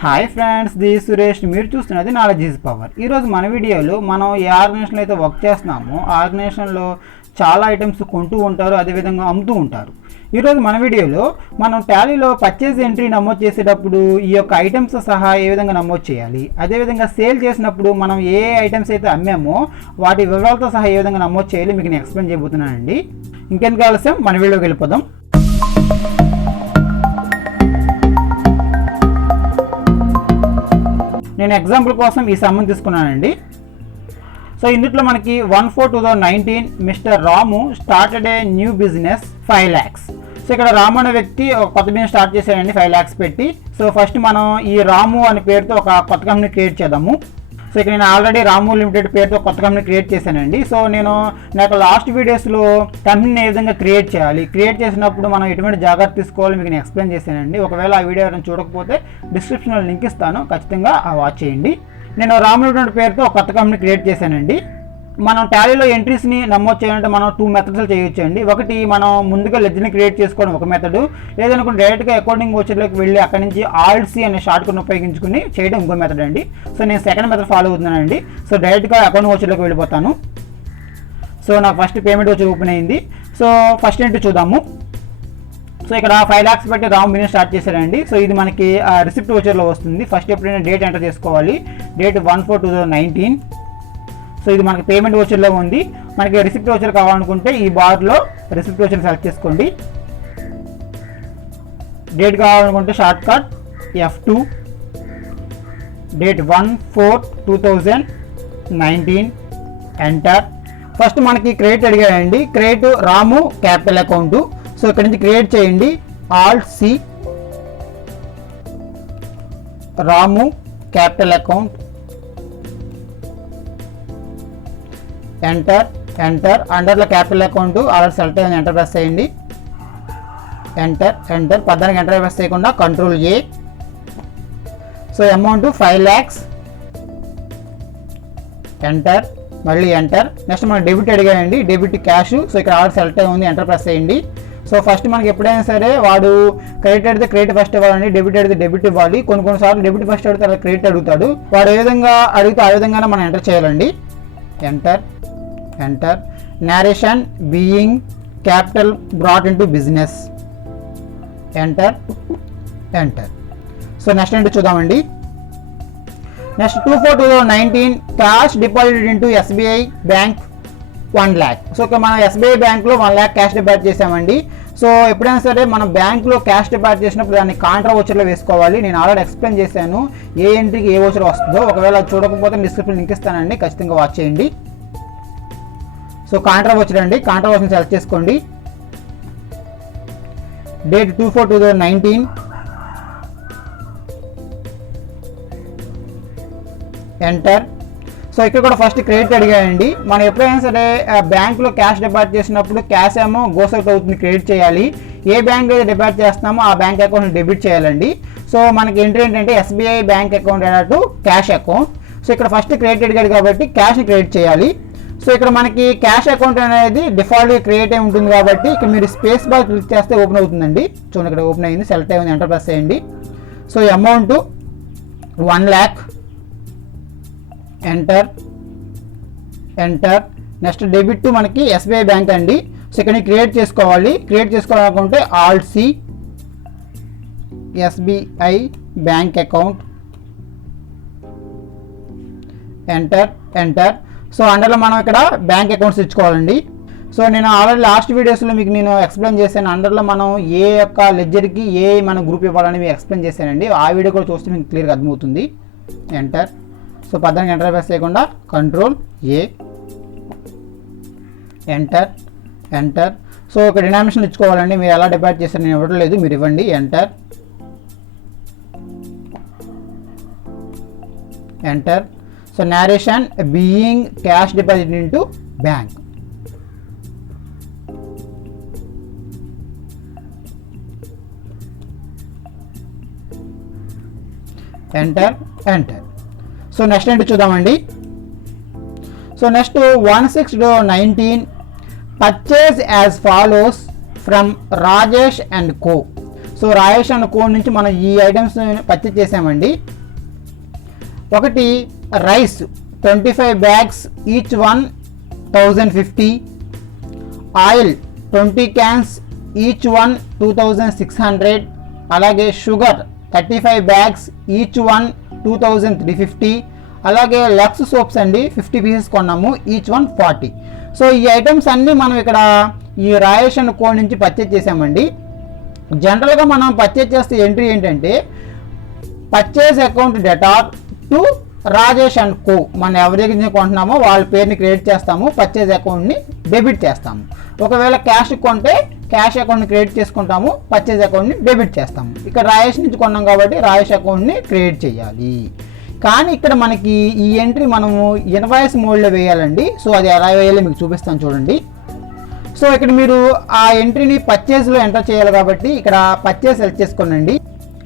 Hi friends, this Suresh. మీరు చూస్తున్నది knowledge is power. ఈరోజు మన వీడియోలో మనం ఏ ఆర్గనైజేషన్లో అయితే వర్క్ చేస్తున్నామో ఆ ఆర్గనైజేషన్లో చాలా ఐటమ్స్ కొంటూ ఉంటారు, అదేవిధంగా అమ్ముతూ ఉంటారు. ఈరోజు మన వీడియోలో మనం టాలీలో పర్చేజ్ ఎంట్రీ నమోదు చేసేటప్పుడు ఈ యొక్క ఐటమ్స్ సహా ఏ విధంగా నమోదు చేయాలి, అదేవిధంగా సేల్ చేసినప్పుడు మనం ఏ ఐటమ్స్ అయితే అమ్మామో వాటి వివరాలతో సహా ఏ విధంగా నమోదు చేయాలి మీకు నేను ఎక్స్ప్లెయిన్ చేయబోతున్నానండి. ఇంకెందుకు ఆలస్యం, మన వీడియోకి వెళ్ళిపోదాం. నేను ఎగ్జాంపుల్ కోసం ఈ సమ్మని తీసుకున్నానండి. సో ఇందులో మనకి 1/4/2019 mister Ramu started a new business 5 lakhs. So ఇక్కడ రాము అనే వ్యక్తి ఒక కొత్త బిజినెస్ స్టార్ట్ చేశాడండి 5 lakhs పెట్టి. సో ఫస్ట్ మనం ఈ రాము అనే పేరుతో ఒక కొత్త కంపెనీ క్రియేట్ చేద్దాము. సో ఇక్కడ నేను ఆల్రెడీ రాము లిమిటెడ్ పేరుతో కొత్త కంపెనీ క్రియేట్ చేశానండి. సో నాకు లాస్ట్ వీడియోస్లో కంపెనీని ఏ విధంగా క్రియేట్ చేయాలి, క్రియేట్ చేసినప్పుడు మనం ఎటువంటి జాగ్రత్త తీసుకోవాలి మీకు నేను ఎక్స్ప్లెయిన్ చేశానండి. ఒకవేళ ఆ వీడియో ఎవరైనా చూడకపోతే డిస్క్రిప్షన్లో లింక్ ఇస్తాను, ఖచ్చితంగా వాచ్ చేయండి. నేను రాము లిమిటెడ్ పేరుతో ఒక కొత్త కంపెనీ క్రియేట్ చేశానండి. మనం టాలీలో ఎంట్రీస్ని నమోదు చేయాలంటే మనం 2 మెథడ్స్లో చేయొచ్చు అండి. ఒకటి మనం ముందుగా లెడ్జర్ని క్రియేట్ చేసుకోవడం ఒక మెథడ్, లేదనుకుంటే డైరెక్ట్గా అకౌంటింగ్ వోచర్లోకి వెళ్ళి అక్కడి నుంచి ఆల్ట్ సి అనే షార్ట్ కట్ను ఉపయోగించుకుని చేయడం ఇంకో మెథడ్ అండి. సో నేను సెకండ్ మెథడ్ ఫాలో అవుతున్నానండి. సో డైరెక్ట్గా అకౌంటింగ్ వోచర్లోకి వెళ్ళిపోతాను. సో నాకు ఫస్ట్ పేమెంట్ వచ్చి ఓపెన్ అయింది. సో ఫస్ట్ ఎంట్రీ చూద్దాము. సో ఇక్కడ 5 lakhs పెట్టి రాము బిజినెస్ స్టార్ట్ చేశారండి. సో ఇది మనకి రిసిప్ట్ వోచర్లో వస్తుంది. ఫస్ట్ ఎప్పుడైనా డేట్ ఎంటర్ చేసుకోవాలి, డేట్ 1/4/2019. సో ఇది మనకి పేమెంట్ వోచర్లో ఉంది. మనకి రిసిప్ట్ వోచర్ కావాలనుకుంటే ఈ బార్లో రిసిప్ట్ వోచర్ సెలెక్ట్ చేసుకోండి. డేట్ కావాలనుకుంటే short cut F2, date 1/4/2019, enter. First మనకి క్రెడిట్ అడిగాయండి. Credit Ramu capital account. So ఇక్కడ నుంచి క్రియేట్ చేయండి, alt C Ramu capital account, enter. అండర్లో క్యాపిటల్ అకౌంట్ ఆల్రెడీ సెలెక్ట్ అయ్యింది, ఎంటర్ ప్రెస్ చేయండి. ఎంటర్ పద్దానికి ఎంటర్ ప్రెస్ చేయకుండా control A. So amount 5 lakhs, enter, మళ్ళీ ఎంటర్. నెక్స్ట్ మనకి డెబిట్ అడిగాయండి, డెబిట్ క్యాష్. సో ఇక్కడ ఆల్రెడీ సెలెక్ట్ అయి ఉంది, ఎంటర్ ప్రెస్ చేయండి. సో ఫస్ట్ మనకి ఎప్పుడైనా సరే వాడు క్రెడిట్ అడిగితే క్రెడిట్ ఫస్ట్ ఇవ్వాలండి, డెబిట్ అడిగితే డెబిట్ ఇవ్వాలి. కొన్నిసార్లు డెబిట్ ఫస్ట్ అడిగితే అలా క్రెడిట్ అడుగుతాడు. వాడు ఏ విధంగా అడిగితే ఆ విధంగానే మనం ఎంటర్ చేయాలండి. Enter. Narration being capital brought into business, enter. So next ఏంటో చూద్దామండి. Next 2/4/2019 cash deposited into SBI bank 1 lakh. So ఇక్కడ మనం ఎస్బీఐ బ్యాంక్లో 1 lakh క్యాష్ డిపాజిట్ చేసామండి. సో ఎప్పుడైనా సరే మనం బ్యాంక్లో క్యాష్ డిపాజిట్ చేసినప్పుడు దాన్ని కాంట్రా వోచర్లో వేసుకోవాలి. నేను ఆల్రెడీ ఎక్స్ప్లెయిన్ చేశాను ఏ ఎంట్రీకి ఏ వోచర్ వస్తుందో. ఒకవేళ చూడకపోతే డిస్క్రిప్షన్ లింక్ ఇస్తానండి, ఖచ్చితంగా వాచ్ చేయండి. సో కాంట్రా వోచర్ అండి, కాంట్రా వోచర్ సెలెక్ట్ చేసుకోండి. Date 2/4/2019, enter. సో ఇక్కడ కూడా ఫస్ట్ క్రెడిట్ అడిగాయండి. మనం ఎప్పుడైనా సరే బ్యాంకులో క్యాష్ డిపాజిట్ చేసినప్పుడు క్యాష్ ఏమో గోస్ అవుట్ అవుతుంది, క్రెడిట్ చేయాలి. ఏ బ్యాంక్ అయితే డిపాజిట్ చేస్తున్నామో ఆ బ్యాంక్ అకౌంట్ డెబిట్ చేయాలండి. సో మనకి ఎంట్రీ ఏంటంటే ఎస్బీఐ బ్యాంక్ అకౌంట్ అన్నట్టు క్యాష్ అకౌంట్. సో ఇక్కడ ఫస్ట్ క్రెడిట్ అడిగాడు కాబట్టి క్యాష్ని క్రెడిట్ చేయాలి. సో ఇక్కడ మనకి క్యాష్ అకౌంట్ అనేది డిఫాల్ట్గా క్రియేట్ అయి ఉంటుంది కాబట్టి ఇక్కడ మీరు స్పేస్ బార్ క్లిక్ చేస్తే ఓపెన్ అవుతుందండి. చూడండి ఇక్కడ ఓపెన్ అయింది, సెలెక్ట్ అయింది, ఎంటర్ ప్రెస్ చేయండి. So amount 1 lakh, enter. Next debit to మనకి ఎస్బీఐ బ్యాంక్ అండి. సో ఇక్కడ క్రియేట్ చేసుకోవాలి. క్రియేట్ చేసుకోవాలనుకుంటే alt C SBI bank account, enter. So అండర్లో మనం ఇక్కడ బ్యాంక్ అకౌంట్స్ ఇచ్చుకోవాలండి. సో నేను ఆల్రెడీ లాస్ట్ వీడియోస్లో మీకు నేను ఎక్స్ప్లెయిన్ చేశాను. అండర్లో మనం ఏ యొక్క లెడ్జర్కి ఏ మన గ్రూప్ ఇవ్వాలని మీకు ఎక్స్ప్లెయిన్ చేశానండి. ఆ వీడియో కూడా చూస్తే మీకు క్లియర్గా అర్థమవుతుంది. ఎంటర్. సో పద్దానికి ఎంటర్ ప్రెస్ చేయకుండా కంట్రోల్ ఏ, ఎంటర్. సో ఒక డినామినేషన్ ఇచ్చుకోవాలండి. మీరు ఎలా డిపాజిట్ చేశారు నేను ఇవ్వడం లేదు, మీరు ఇవ్వండి. Enter. So narration being cash deposit into bank, enter. So next ఏంటి చూద్దామండి. So next 1/6/19 purchase as follows from Rajesh and co. So Rajesh and co నుంచి మనం ఈ ఐటమ్స్ పర్చేజ్ చేసామండి. ఒకటి rice 25 bags, each 1,050. Oil 20 cans, each 2,600. అలాగే షుగర్ 35 bags, ఈచ్ 2,350. అలాగే Lux soaps అండి 50 pieces కొన్నాము, ఈచ్ 40. సో ఈ ఐటమ్స్ అన్నీ మనం ఇక్కడ ఈ రాయేష్ అండ్ కో నుంచి పర్చేజ్ చేసామండి. జనరల్గా మనం పర్చేజ్ చేస్తే ఎంట్రీ ఏంటంటే purchase account debtor to Rajesh and కో. మనం ఎవరి దగ్గర నుంచి కొంటున్నామో వాళ్ళ పేరుని క్రియేట్ చేస్తాము, పర్చేజ్ అకౌంట్ని డెబిట్ చేస్తాము. ఒకవేళ క్యాష్ కొంటే క్యాష్ అకౌంట్ని క్రియేట్ చేసుకుంటాము, పర్చేజ్ అకౌంట్ని డెబిట్ చేస్తాము. ఇక్కడ రాయేష్ నుంచి కొన్నాం కాబట్టి రాయేష్ అకౌంట్ని క్రియేట్ చేయాలి. కానీ ఇక్కడ మనకి ఈ ఎంట్రీ మనము ఇన్వాయిస్ మోడ్లో వేయాలండి. సో అది ఎలా వేయాలో మీకు చూపిస్తాను చూడండి. సో ఇక్కడ మీరు ఆ ఎంట్రీని పర్చేజ్లో ఎంటర్ చేయాలి కాబట్టి ఇక్కడ పర్చేజ్ సెలెక్ట్ చేసుకోండి.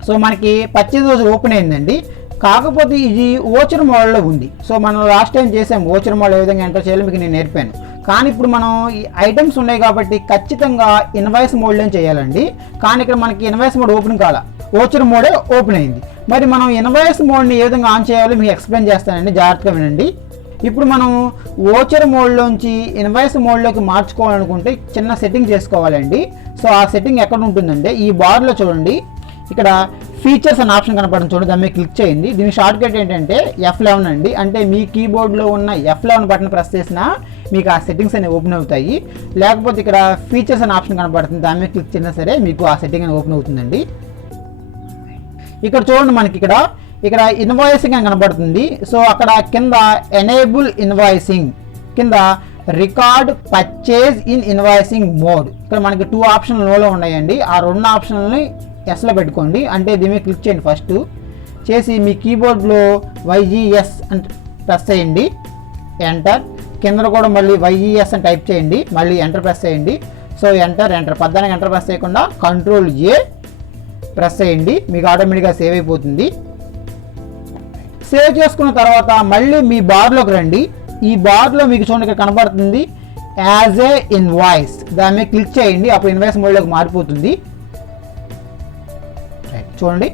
సో మనకి పర్చేజ్ రోజు ఓపెన్ అయిందండి, కాకపోతే ఇది ఓచర్ మోడల్లో ఉంది. సో మనం లాస్ట్ టైం చేసాం ఓచర్ మోడల్ ఏ విధంగా ఎంటర్ చేయాలో మీకు నేను నేర్పాను. కానీ ఇప్పుడు మనం ఈ ఐటమ్స్ ఉన్నాయి కాబట్టి ఖచ్చితంగా ఇన్వాయిస్ మోడ్లో చేయాలండి. కానీ ఇక్కడ మనకి ఇన్వాయిస్ మోడ్ ఓపెన్ కాల, ఓచర్ మోడే ఓపెన్ అయింది. మరి మనం ఇన్వాయిస్ మోడ్ని ఏ విధంగా ఆన్ చేయాలో మీకు ఎక్స్ప్లెయిన్ చేస్తానండి, జాగ్రత్తగా వినండి. ఇప్పుడు మనం ఓచర్ మోడ్లోంచి ఇన్వాయిస్ మోడ్లోకి మార్చుకోవాలనుకుంటే చిన్న సెట్టింగ్ చేసుకోవాలండి. సో ఆ సెట్టింగ్ ఎక్కడ ఉంటుందంటే ఈ బార్లో చూడండి, ఇక్కడ ఫీచర్స్ అనే ఆప్షన్ కనపడుతుంది చూడండి, దాని మీద క్లిక్ చేయండి. దీని షార్ట్ కట్ ఏంటంటే F11 అండి. అంటే మీ కీబోర్డ్లో ఉన్న F11 బటన్ ప్రెస్ చేసినా మీకు ఆ సెట్టింగ్స్ అనేవి ఓపెన్ అవుతాయి. లేకపోతే ఇక్కడ ఫీచర్స్ అనే ఆప్షన్ కనపడుతుంది, దాని మీద క్లిక్ చేసినా సరే మీకు ఆ సెట్టింగ్ అనేది ఓపెన్ అవుతుందండి. ఇక్కడ చూడండి మనకి ఇక్కడ ఇన్వాయిసింగ్ అని కనబడుతుంది. సో అక్కడ కింద ఎనేబుల్ ఇన్వాయిసింగ్ కింద record purchase in invoicing mode, ఇక్కడ మనకి 2 ఆప్షన్లు నోలో ఉన్నాయండి. ఆ 2 ఆప్షన్లని ఎస్లో పెట్టుకోండి. అంటే దీని మీద క్లిక్ చేయండి, ఫస్ట్ చేసి మీ కీబోర్డ్లో YES అని ప్రెస్ చేయండి, ఎంటర్. కింద కూడా మళ్ళీ YES అని టైప్ చేయండి, మళ్ళీ ఎంటర్ ప్రెస్ చేయండి. సో ఎంటర్ పద్దానికి ఎంటర్ ప్రెస్ చేయకుండా Ctrl+A ప్రెస్ చేయండి, మీకు ఆటోమేటిక్గా సేవ్ అయిపోతుంది. సేవ్ చేసుకున్న తర్వాత మళ్ళీ మీ బార్లోకి రండి. ఈ బార్లో మీకు చూడండి ఇక్కడ కనబడుతుంది యాజ్ ఏ ఇన్వాయిస్, దాని మీద క్లిక్ చేయండి, అప్పుడు ఇన్వాయిస్ మోడ్లోకి మారిపోతుంది. చూడండి,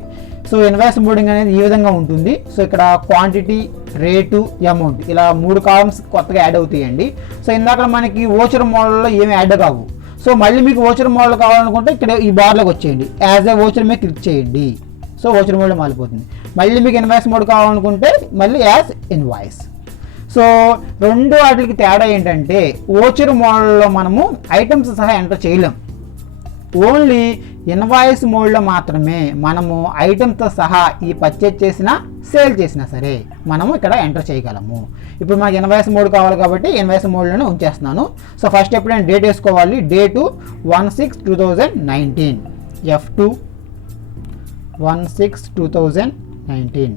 సో ఇన్వాయిస్ మోడింగ్ అనేది ఈ విధంగా ఉంటుంది. సో ఇక్కడ క్వాంటిటీ, రేటు, అమౌంట్ ఇలా 3 కాలమ్స్ కొత్తగా యాడ్ అవుతాయండి. సో ఇందాక మనకి ఓచర్ మోడల్లో ఏమి యాడ్ కావు. సో మళ్ళీ మీకు ఓచర్ మోడల్ కావాలనుకుంటే ఇక్కడ ఈ బార్లోకి వచ్చేయండి, యాజ్ ఏ ఓచర్ మీద క్లిక్ చేయండి. సో ఓచర్ మోడ్లో మారిపోతుంది. మళ్ళీ మీకు ఇన్వాయిస్ మోడ్ కావాలనుకుంటే మళ్ళీ యాజ్ ఇన్వాయిస్. సో 2 వాటికి తేడా ఏంటంటే ఓచర్ మోడల్లో మనము ఐటమ్స్ సహా ఎంటర్ చేయలేం. ఓన్లీ ఇన్వాయిస్ మోడ్లో మాత్రమే మనము ఐటమ్తో సహా ఈ పర్చేజ్ చేసినా సేల్ చేసినా సరే మనము ఇక్కడ ఎంటర్ చేయగలము. ఇప్పుడు మనకి ఇన్వాయిస్ మోడ్ కావాలి కాబట్టి ఇన్వాయిస్ మోడ్లోనే ఉంచేస్తున్నాను. సో ఫస్ట్ ఎప్పుడైనా డేట్ వేసుకోవాలి, డేటు 1/6/2019, F2 1/6/2019,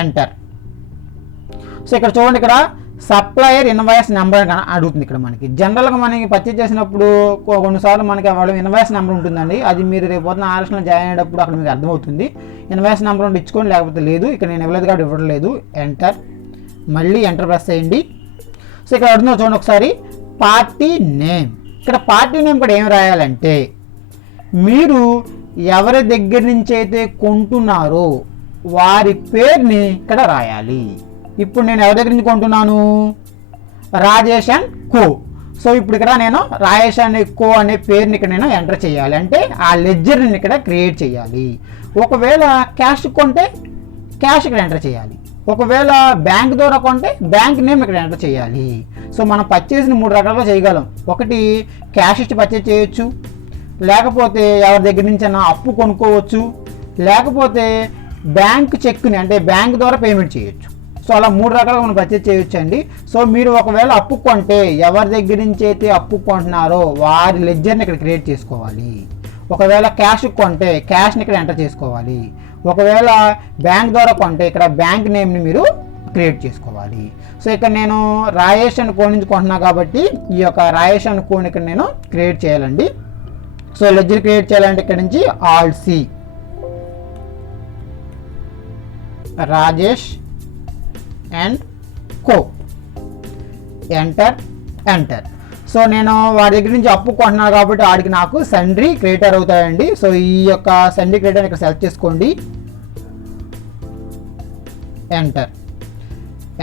ఎంటర్. సో ఇక్కడ చూడండి, ఇక్కడ సప్లయర్ ఇన్వాయిస్ నెంబర్ అని అడుగుతుంది. ఇక్కడ మనకి జనరల్గా మనకి పర్చేజ్ చేసినప్పుడు కొన్నిసార్లు మనకి వాళ్ళ ఇన్వాయిస్ నెంబర్ ఉంటుందండి. అది మీరు రేపు పొద్దున ఆర్ఎస్లో జాయిన్ అయ్యేటప్పుడు అక్కడ మీకు అర్థమవుతుంది. ఇన్వాయిస్ నెంబర్ ఉంటే ఇచ్చుకోండి, లేకపోతే లేదు. ఇక్కడ నేను ఇవ్వలేదు కాబట్టి ఇవ్వట్లేదు, ఎంటర్. మళ్ళీ ఎంటర్ ప్రెస్ చేయండి. సో ఇక్కడ అడుగుతున్నా చూడండి ఒకసారి పార్టీ నేమ్. ఇక్కడ పార్టీ నేమ్ కూడా ఏం రాయాలంటే మీరు ఎవరి దగ్గర నుంచి అయితే కొంటున్నారో వారి పేరుని ఇక్కడ రాయాలి. ఇప్పుడు నేను ఎవరి దగ్గర నుంచి కొంటున్నాను, రాజేష్ అండ్ కో. సో ఇప్పుడు ఇక్కడ నేను రాజేష్ అండ్ కో అనే పేరుని ఇక్కడ నేను ఎంటర్ చేయాలి, అంటే ఆ లెడ్జర్ని ఇక్కడ క్రియేట్ చేయాలి. ఒకవేళ క్యాష్ కొంటే క్యాష్ ఇక్కడ ఎంటర్ చేయాలి, ఒకవేళ బ్యాంక్ ద్వారా కొంటే బ్యాంక్ నేమ్ ఇక్కడ ఎంటర్ చేయాలి. సో మనం పర్చేజ్ని 3 రకాలుగా చేయగలం. ఒకటి క్యాష్ ఇచ్చి పర్చేజ్ చేయొచ్చు, లేకపోతే ఎవరి దగ్గర నుంచి అయినా అప్పు కొనుక్కోవచ్చు, లేకపోతే బ్యాంక్ చెక్ని అంటే బ్యాంక్ ద్వారా పేమెంట్ చేయొచ్చు. సో అలా 3 రకాలుగా మనం పర్చేజ్ చేయొచ్చు అండి. సో మీరు ఒకవేళ అప్పు కొంటే ఎవరి దగ్గర నుంచి అయితే అప్పు కొంటున్నారో వారి లెడ్జర్ని ఇక్కడ క్రియేట్ చేసుకోవాలి. ఒకవేళ క్యాష్ కొంటే క్యాష్ని ఇక్కడ ఎంటర్ చేసుకోవాలి. ఒకవేళ బ్యాంక్ ద్వారా కొంటే ఇక్కడ బ్యాంక్ నేమ్ని మీరు క్రియేట్ చేసుకోవాలి. సో ఇక్కడ నేను రాజేష్ అండ్ కో నుంచి కొంటున్నా కాబట్టి ఈ యొక్క రాజేష్ అండ్ కోని ఇక్కడ నేను క్రియేట్ చేయాలండి. సో లెడ్జర్ క్రియేట్ చేయాలంటే ఇక్కడ నుంచి alt C Rajesh and co, enter. So నేను వాడి దగ్గర నుంచి అప్పు కొంటున్నాను కాబట్టి వాడికి నాకు సండ్రీ క్రెడిటర్ అవుతాయండి. సో ఈ యొక్క సండ్రీ క్రెడిటర్ ఇక్కడ సెలెక్ట్ చేసుకోండి, enter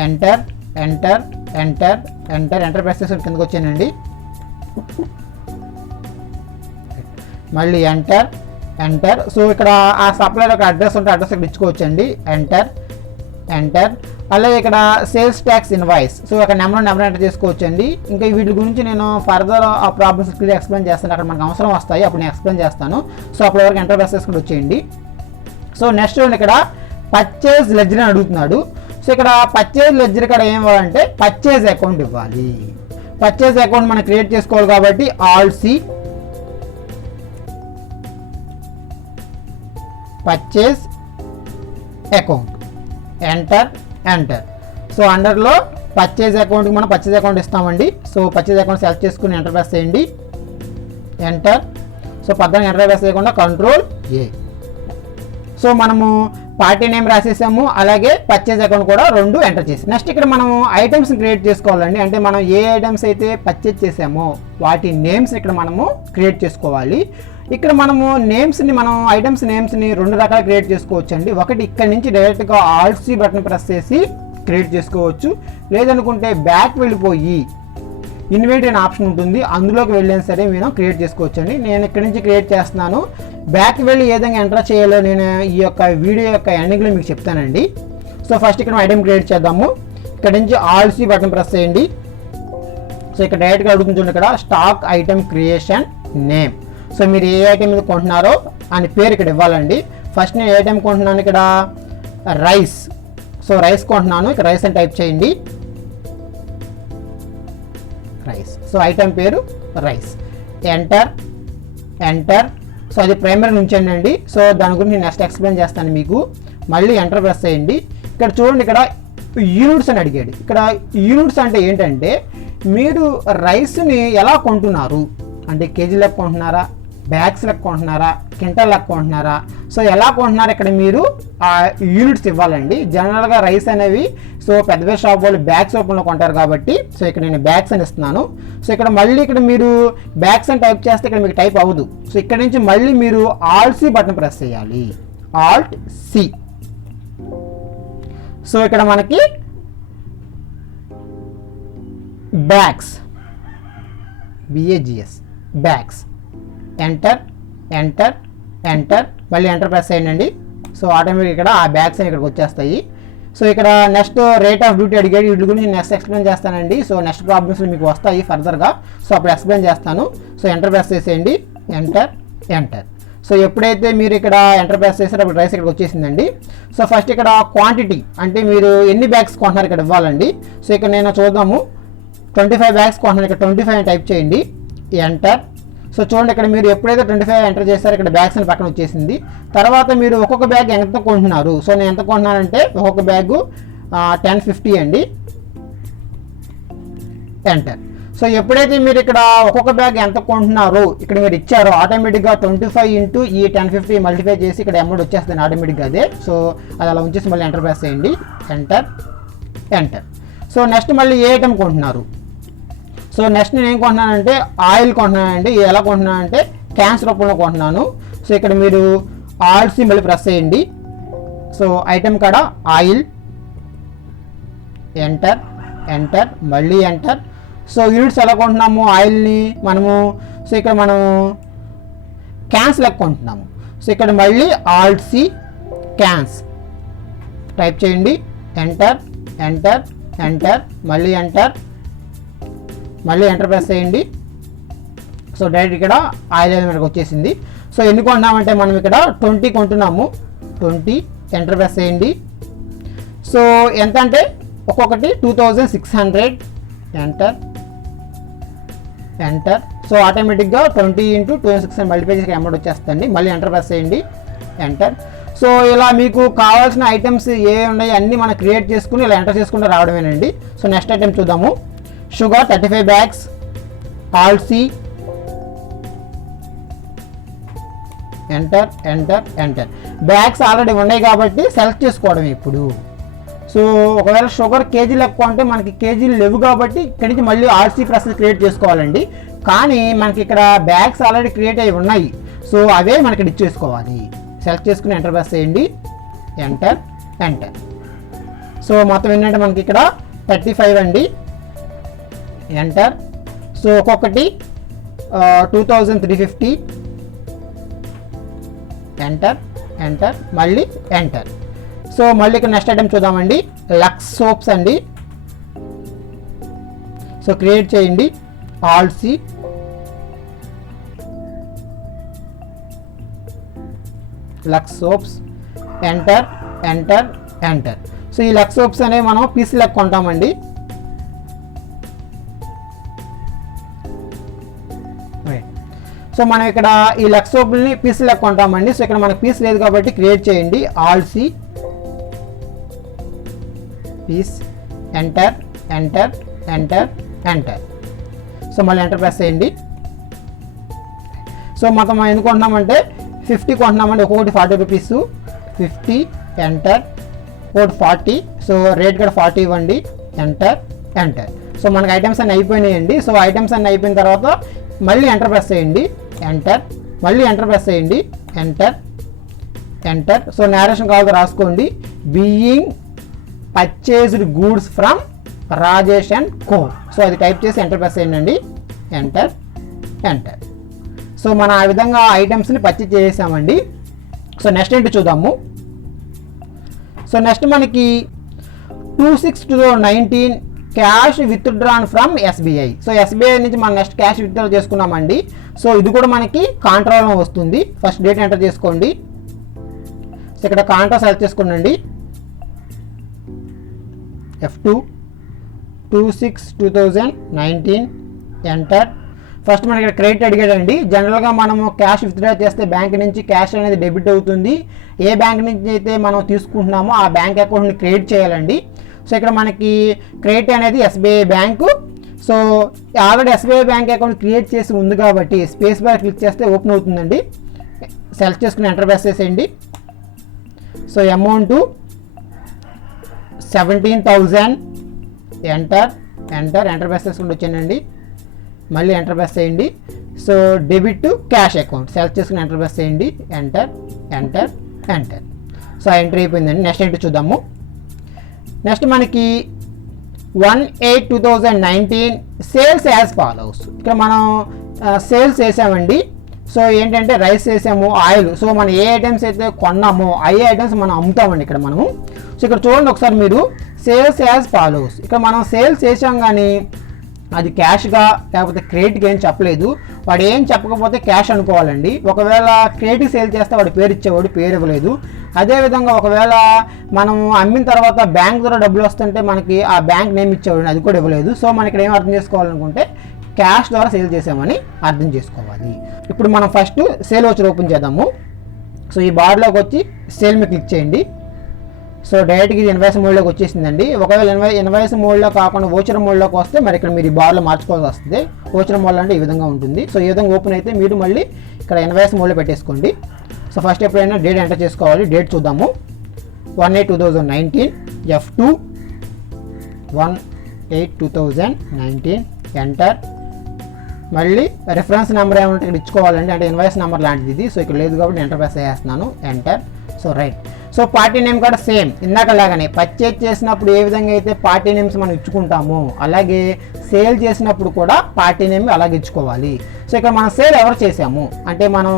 enter enter enter enter enter press చేసి కిందకి వచ్చానండి. మళ్ళీ ఎంటర్ ఎంటర్. సో ఇక్కడ ఆ సప్లైర్ ఒక అడ్రస్ ఉంటే అడ్రస్ ఇక్కడ ఇచ్చుకోవచ్చండి, ఎంటర్ ఎంటర్. అలాగే ఇక్కడ సేల్స్ ట్యాక్స్ ఇన్వాయిస్, సో అక్కడ నెంబర్ ఎంటర్ చేసుకోవచ్చండి. ఇంకా వీటి గురించి నేను ఫర్దర్ ఆ ప్రాబ్లమ్స్ క్లియర్ ఎక్స్ప్లెయిన్ చేస్తాను, అక్కడ మనకు అవసరం వస్తాయి, అప్పుడు నేను ఎక్స్ప్లెయిన్ చేస్తాను. సో అప్పటి వరకు ఎంటర్ ప్రెస్ చేసుకుంటూ వచ్చేయండి. సో నెక్స్ట్ ఇక్కడ పర్చేజ్ లెడ్జర్ అని అడుగుతున్నాడు. సో ఇక్కడ పర్చేజ్ లెడ్జర్ ఇక్కడ ఏం ఇవ్వాలంటే పర్చేజ్ అకౌంట్ ఇవ్వాలి. పర్చేజ్ అకౌంట్ మనం క్రియేట్ చేసుకోవాలి కాబట్టి alt C purchase account, enter enter. So అండర్లో పర్చేజ్ అకౌంట్కి మనం పర్చేజ్ అకౌంట్ ఇస్తామండి. సో పర్చేజ్ అకౌంట్ సెలెక్ట్ చేసుకుని ఎంటర్ ప్రెస్ చేయండి, ఎంటర్. సో పక్కన ఎంటర్ ప్రెస్ చేయకుండా కంట్రోల్ ఏ. సో మనము పార్టీ నేమ్ రాసేసాము, అలాగే పర్చేజ్ అకౌంట్ కూడా 2 ఎంటర్ చేసి. నెక్స్ట్ ఇక్కడ మనం ఐటమ్స్ క్రియేట్ చేసుకోవాలండి. అంటే మనం ఏ ఐటమ్స్ అయితే పర్చేజ్ చేసామో వాటి నేమ్స్ ఇక్కడ మనము క్రియేట్ చేసుకోవాలి. ఇక్కడ మనము నేమ్స్ని మనం ఐటమ్స్ నేమ్స్ని 2 రకాలు క్రియేట్ చేసుకోవచ్చు అండి. ఒకటి ఇక్కడ నుంచి డైరెక్ట్గా ఆల్ట్ సి బటన్ ప్రెస్ చేసి క్రియేట్ చేసుకోవచ్చు, లేదనుకుంటే బ్యాక్ వెళ్ళిపోయి ఇన్వెంట్ అనే ఆప్షన్ ఉంటుంది, అందులోకి వెళ్ళినా సరే మేము క్రియేట్ చేసుకోవచ్చు అండి. నేను ఇక్కడ నుంచి క్రియేట్ చేస్తున్నాను. బ్యాక్ వెళ్ళి ఏ విధంగా ఎంటర్ చేయాలో నేను ఈ యొక్క వీడియో యొక్క ఎండింగ్లో మీకు చెప్తానండి. సో ఫస్ట్ ఇక్కడ ఐటమ్ క్రియేట్ చేద్దాము. ఇక్కడ నుంచి ఆల్ సి బటన్ ప్రెస్ చేయండి. సో ఇక్కడ డైరెక్ట్గా అడుగుతుంది ఇక్కడ stock item creation name. So మీరు ఏ ఐటమ్ మీద కొంటున్నారో అని పేరు ఇక్కడ ఇవ్వాలండి. ఫస్ట్ నేను ఏ ఐటమ్ కొంటున్నాను, ఇక్కడ రైస్. సో రైస్ కొంటున్నాను, ఇక్కడ రైస్ అని టైప్ చేయండి, రైస్. సో ఐటమ్ పేరు రైస్, ఎంటర్ ఎంటర్. సో అది ప్రైమరీ ఉంచండి అండి. సో దాని గురించి నేను నెక్స్ట్ ఎక్స్ప్లెయిన్ చేస్తాను మీకు. మళ్ళీ ఎంటర్ ప్రెస్ చేయండి. ఇక్కడ చూడండి, ఇక్కడ యూనిట్స్ అని అడిగాడు. ఇక్కడ యూనిట్స్ అంటే ఏంటంటే మీరు రైస్ని ఎలా కొంటున్నారు అంటే కేజీ లెక్క కొంటున్నారా, బ్యాగ్స్ లెక్క కొంటున్నారా, క్వింటల్ లెక్క కొంటున్నారా, సో ఎలా కొంటున్నారు ఇక్కడ మీరు ఆ యూనిట్స్ ఇవ్వాలండి. జనరల్గా రైస్ అనేవి సో పెద్ద షాప్ వాళ్ళు బ్యాగ్స్ రూపంలో కొంటారు కాబట్టి సో ఇక్కడ నేను బ్యాగ్స్ అని ఇస్తున్నాను. సో ఇక్కడ మళ్ళీ ఇక్కడ మీరు బ్యాగ్స్ అని టైప్ చేస్తే ఇక్కడ మీకు టైప్ అవ్వదు. సో ఇక్కడ నుంచి మళ్ళీ మీరు ఆల్ట్ సి బటన్ ప్రెస్ చేయాలి, ఆల్ట్ సి. సో ఇక్కడ మనకి bags, BAGS bags, enter enter enter. మళ్ళీ ఎంటర్ ప్రెస్ చేయండి. సో ఆటోమేటిక్ ఇక్కడ ఆ బ్యాగ్స్ అని ఇక్కడికి వచ్చేస్తాయి. సో ఇక్కడ నెక్స్ట్ రేట్ ఆఫ్ డ్యూటీ అడిగాడు, వీటి గురించి నెక్స్ట్ ఎక్స్ప్లెయిన్ చేస్తానండి. సో నెక్స్ట్ ప్రాబ్లమ్స్ మీకు వస్తాయి ఫర్దర్గా, సో అప్పుడు ఎక్స్ప్లెయిన్ చేస్తాను. సో ఎంటర్ ప్రెస్ చేసేయండి, ఎంటర్ ఎంటర్. సో ఎప్పుడైతే మీరు ఇక్కడ ఎంటర్ ప్రెస్ చేస్తారో అప్పుడు రైస్ ఇక్కడికి వచ్చేసిందండి. సో ఫస్ట్ ఇక్కడ క్వాంటిటీ అంటే మీరు ఎన్ని బ్యాగ్స్ కొంటున్నారు ఇక్కడ ఇవ్వాలండి. సో ఇక్కడ నేను చూద్దాము, 25 బ్యాగ్స్ కొంటున్నాను, ఇక్కడ 25 అని టైప్ చేయండి, ఎంటర్. సో చూడండి ఇక్కడ మీరు ఎప్పుడైతే 25 ఎంటర్ చేస్తారో ఇక్కడ బ్యాగ్స్ అని పక్కన వచ్చేసింది. తర్వాత మీరు ఒక్కొక్క బ్యాగ్ ఎంత కొంటున్నారు, సో నేను ఎంత కొంటున్నానంటే ఒక్కొక్క బ్యాగు 1050 అండి, ఎంటర్. సో ఎప్పుడైతే మీరు ఇక్కడ ఒక్కొక్క బ్యాగ్ ఎంత కొంటున్నారో ఇక్కడ మీరు ఇచ్చారో ఆటోమేటిక్గా 25 ఇంటూ ఈ 1050 మల్టిఫై చేసి ఇక్కడ అమౌంట్ వచ్చేస్తుంది ఆటోమేటిక్గా అదే. సో అది అలా ఉంచేసి మళ్ళీ ఎంటర్ ప్రెస్ చేయండి, ఎంటర్ ఎంటర్. సో నెక్స్ట్ మళ్ళీ ఏ ఐటమ్ కొంటున్నారు. సో నెక్స్ట్ నేను ఏం కొంటున్నానంటే ఆయిల్ కొంటున్నానండి. ఎలా కొంటున్నానంటే క్యాన్స్ రూపంలో కొంటున్నాను. సో ఇక్కడ మీరు ఆల్ట్ సి మళ్ళీ ప్రెస్ చేయండి. సో ఐటమ్ కాడ ఆయిల్, ఎంటర్ ఎంటర్ మళ్ళీ ఎంటర్. సో యూనిట్స్ ఎలా కొంటున్నాము ఆయిల్ని మనము, సో ఇక్కడ మనము క్యాన్స్ లెక్క కొంటున్నాము. సో ఇక్కడ మళ్ళీ ఆల్ట్ సి క్యాన్స్ టైప్ చేయండి, ఎంటర్ ఎంటర్ ఎంటర్ మళ్ళీ ఎంటర్, మళ్ళీ ఎంటర్ ప్రెస్ చేయండి. సో డైరెక్ట్ ఇక్కడ ఆయిల్ ఎలిమెంట్కి వచ్చేసింది. సో ఎన్ని కొంటున్నామంటే మనం ఇక్కడ 20 కొంటున్నాము, 20 ఎంటర్ ప్రెస్ చేయండి. సో ఎంత అంటే ఒక్కొక్కటి 2600, ఎంటర్ ఎంటర్. సో ఆటోమేటిక్గా 20 ఇంటూ 2600 మల్టిప్లై చేసి అమౌంట్ వచ్చేస్తుంది. మళ్ళీ ఎంటర్ ప్రెస్ చేయండి, ఎంటర్. సో ఇలా మీకు కావాల్సిన ఐటమ్స్ ఏ ఉన్నాయి అన్నీ మనం క్రియేట్ చేసుకుని ఇలా ఎంటర్ చేసుకుంటూ రావడమేనండి. సో నెక్స్ట్ ఐటమ్ చూద్దాము. Sugar 35 bags, alt C, enter enter enter. Bags already ఉన్నాయి కాబట్టి సెలెక్ట్ చేసుకోవడం ఇప్పుడు. సో ఒకవేళ షుగర్ కేజీలు ఎక్కువ అంటే మనకి కేజీలు లేవు కాబట్టి ఇక్కడి నుంచి మళ్ళీ ఆర్సీ ప్రాసెస్ క్రియేట్ చేసుకోవాలండి. కానీ మనకి ఇక్కడ బ్యాగ్స్ ఆల్రెడీ క్రియేట్ అయి ఉన్నాయి, సో అవే మనకి ఇచ్చేసుకోవాలి. సెలెక్ట్ చేసుకుని ఎంటర్ ప్రెస్ చేయండి, ఎంటర్ ఎంటర్. సో మొత్తం ఏంటంటే మనకి ఇక్కడ 35 అండి, ఎంటర్. సో ఒక్కొక్కటి 2350, ఎంటర్ ఎంటర్, మళ్ళీ ఎంటర్. సో మళ్ళీ ఇక్కడ నెక్స్ట్ ఐటమ్ చూద్దామండి, లక్స్ సోప్స్ అండి. సో క్రియేట్ చేయండి, alt C, Lux soaps, enter enter enter. So ఈ లక్స్ సోప్స్ అనేవి మనం పీస్ లెక్క కొంటామండి. సో మనం ఇక్కడ ఈ లక్స్ సోప్ని పీస్ లెక్క కొంటామండి. సో ఇక్కడ మనకు పీస్ లేదు కాబట్టి క్రియేట్ చేయండి, alt C, piece, enter enter enter enter. So మళ్ళీ ఎంటర్ ప్రెస్ చేయండి. సో మొత్తం మనం ఎందుకు కొంటున్నామంటే 50 కొంటున్నామండి, ఒక్కొక్కటి 40 రూపీస్. 50, ఎంటర్, ఒకటి 40. సో రేట్ కూడా 40 ఇవ్వండి, ఎంటర్ ఎంటర్. సో మనకి ఐటమ్స్ అన్నీ అయిపోయినాయండి. సో ఐటమ్స్ అన్నీ అయిపోయిన తర్వాత మళ్ళీ ఎంటర్ ప్రెస్ చేయండి, ఎంటర్, మళ్ళీ ఎంటర్ ప్రెస్ చేయండి, ఎంటర్ ఎంటర్. సో నేరేషన్ కావాలో రాసుకోండి, being purchased goods from Rajesh and co. So అది టైప్ చేసి ఎంటర్ ప్రెస్ చేయండి, ఎంటర్ ఎంటర్. సో మనం ఆ విధంగా ఐటమ్స్ని పర్చేజ్ చేసామండి. సో నెక్స్ట్ ఏంటి చూద్దాము. సో నెక్స్ట్ మనకి 26/2019 cash withdrawn from SBI. So SBI నుంచి మనం నెక్స్ట్ క్యాష్ విత్డ్రా చేసుకున్నామండి. సో ఇది కూడా మనకి కాంట్రాలో వస్తుంది. ఫస్ట్ డేట్ ఎంటర్ చేసుకోండి. సో ఇక్కడ కాంట్రా సెలెక్ట్ చేసుకోండి, F2 26/2019, ఎంటర్. ఫస్ట్ మనకి ఇక్కడ క్రెడిట్ అడిగాడండి. జనరల్గా మనము క్యాష్ విత్డ్రా చేస్తే బ్యాంక్ నుంచి క్యాష్ అనేది డెబిట్ అవుతుంది. ఏ బ్యాంక్ నుంచి అయితే మనం తీసుకుంటున్నామో ఆ బ్యాంక్ అకౌంట్ని క్రియేట్ చేయాలండి. సో ఇక్కడ మనకి క్రెడిట్ అనేది SBI bank. So already SBI bank account create చేసి ఉంది కాబట్టి స్పేస్ బార్ క్లిక్ చేస్తే ఓపెన్ అవుతుందండి. సెలెక్ట్ చేసుకుని ఎంటర్ ప్రెస్ చేసేయండి. So amount 17,000, enter enter enter press చేసుకుంటూ వచ్చానండి. మళ్ళీ ఎంటర్ ప్రెస్ చేయండి. So debit to cash account select చేసుకుని ఎంటర్ ప్రెస్ చేయండి, enter enter enter. So enter అయిపోయిందండి. నెక్స్ట్ ఏంటో చూద్దాము. నెక్స్ట్ మనకి 1/8/2019 సేల్స్ యాజ్ ఫాలోస్. ఇక్కడ మనం సేల్స్ చేసామండి. సో ఏంటంటే రైస్ చేసాము, ఆయిల్. సో మనం ఏ ఐటమ్స్ అయితే కొన్నామో అయ్యే ఐటమ్స్ మనం అమ్ముతామండి ఇక్కడ మనము. సో ఇక్కడ చూడండి ఒకసారి మీరు, సేల్స్ యాజ్ ఫాలోస్. ఇక్కడ మనం సేల్స్ చేసాం కానీ అది క్యాష్గా లేకపోతే క్రెడిట్గా ఏం చెప్పలేదు. వాడు ఏం చెప్పకపోతే క్యాష్ అనుకోవాలండి. ఒకవేళ క్రెడిట్ సేల్ చేస్తే వాడు పేరు ఇచ్చేవాడు, పేరు ఇవ్వలేదు. అదేవిధంగా ఒకవేళ మనం అమ్మిన తర్వాత బ్యాంక్ ద్వారా డబ్బులు వస్తుంటే మనకి ఆ బ్యాంక్ నేమ్ ఇచ్చేవాడు, అది కూడా ఇవ్వలేదు. సో మనం ఇక్కడ ఏం అర్థం చేసుకోవాలనుకుంటే క్యాష్ ద్వారా సేల్ చేసామని అర్థం చేసుకోవాలి. ఇప్పుడు మనం ఫస్ట్ సేల్ వచ్చి ఓపెన్ చేద్దాము. సో ఈ బార్లోకి వచ్చి సేల్ మీద క్లిక్ చేయండి. సో డైరెక్ట్గా ఇది ఇన్వాయిస్ మోడ్లోకి వచ్చేసిందండి. ఒకవేళ ఇన్వాయిస్ మోడ్లో కాకుండా ఓచర్ మోడ్లోకి వస్తే మరి ఇక్కడ మీరు ఈ బార్లో మార్చుకోవాల్సి వస్తుంది. ఓచర్ మోడ్ అంటే ఈ విధంగా ఉంటుంది. సో ఈ విధంగా ఓపెన్ అయితే మీరు మళ్ళీ ఇక్కడ ఇన్వాయిస్ మోడ్లో పెట్టేసుకోండి. సో ఫస్ట్ ఎప్పుడైనా డేట్ ఎంటర్ చేసుకోవాలి. డేట్ చూద్దాము, 1/8/2019, F2 1/8/2019, ఎంటర్. మళ్ళీ రెఫరెన్స్ నెంబర్ ఏమంటే ఇక్కడ ఇచ్చుకోవాలండి, అంటే ఇన్వాయిస్ నెంబర్ లాంటిది ఇది. సో ఇక్కడ లేదు కాబట్టి ఎంటర్ ప్రెస్ చేస్తున్నాను, enter. So right. So party name కూడా సేమ్ ఇందాకలాగానే పర్చేజ్ చేసినప్పుడు ఏ విధంగా అయితే పార్టీ నేమ్స్ మనం ఇచ్చుకుంటామో అలాగే సేల్ చేసినప్పుడు కూడా పార్టీ నేమ్ అలాగే ఇచ్చుకోవాలి. సో ఇక్కడ మనం సేల్ ఎవరు చేసాము అంటే మనం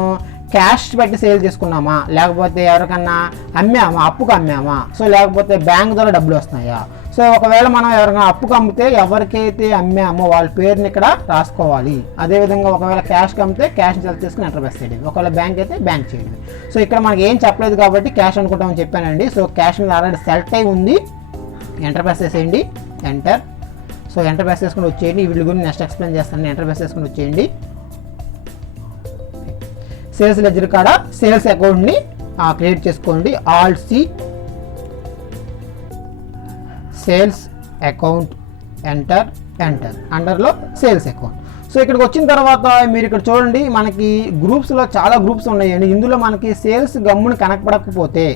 క్యాష్ పెట్టి సేల్ చేసుకున్నామా, లేకపోతే ఎవరికన్నా అమ్మామా, అప్పుకు అమ్మామా, సో లేకపోతే బ్యాంక్ ద్వారా డబ్బులు వస్తున్నాయా. సో ఒకవేళ మనం ఎవరికైనా అప్పుకు అమ్మితే ఎవరికైతే అమ్మామో వాళ్ళ పేరుని ఇక్కడ రాసుకోవాలి. అదేవిధంగా ఒకవేళ క్యాష్కి అమ్మితే క్యాష్ సెలెక్ట్ చేసుకుని ఎంటర్ ప్రెస్ చేయడం, ఒకవేళ బ్యాంక్ అయితే బ్యాంక్ చేయడం. సో ఇక్కడ మనకి ఏం చెప్పలేదు కాబట్టి క్యాష్ అనుకుంటామని చెప్పానండి. సో క్యాష్ మీద ఆల్రెడీ సెలెక్ట్ అయి ఉంది, ఎంటర్ ప్రెస్ చేసేయండి, ఎంటర్. సో ఎంటర్ ప్రెస్ చేసుకుని వచ్చేయండి. వీళ్ళు గురించి నెక్స్ట్ ఎక్స్ప్లెయిన్ చేస్తాను. ఎంటర్ ప్రెస్ చేసుకుని వచ్చేయండి. సేల్స్ లెడ్జర్ కాడ సేల్స్ అకౌంట్ని క్రియేట్ చేసుకోండి. Alt C sales account, enter enter. అండర్లో సేల్స్ అకౌంట్. సో ఇక్కడికి వచ్చిన తర్వాత మీరు ఇక్కడ చూడండి, మనకి గ్రూప్స్లో చాలా గ్రూప్స్ ఉన్నాయండి. ఇందులో మనకి సేల్స్ గమ్ముని కనపడకపోతే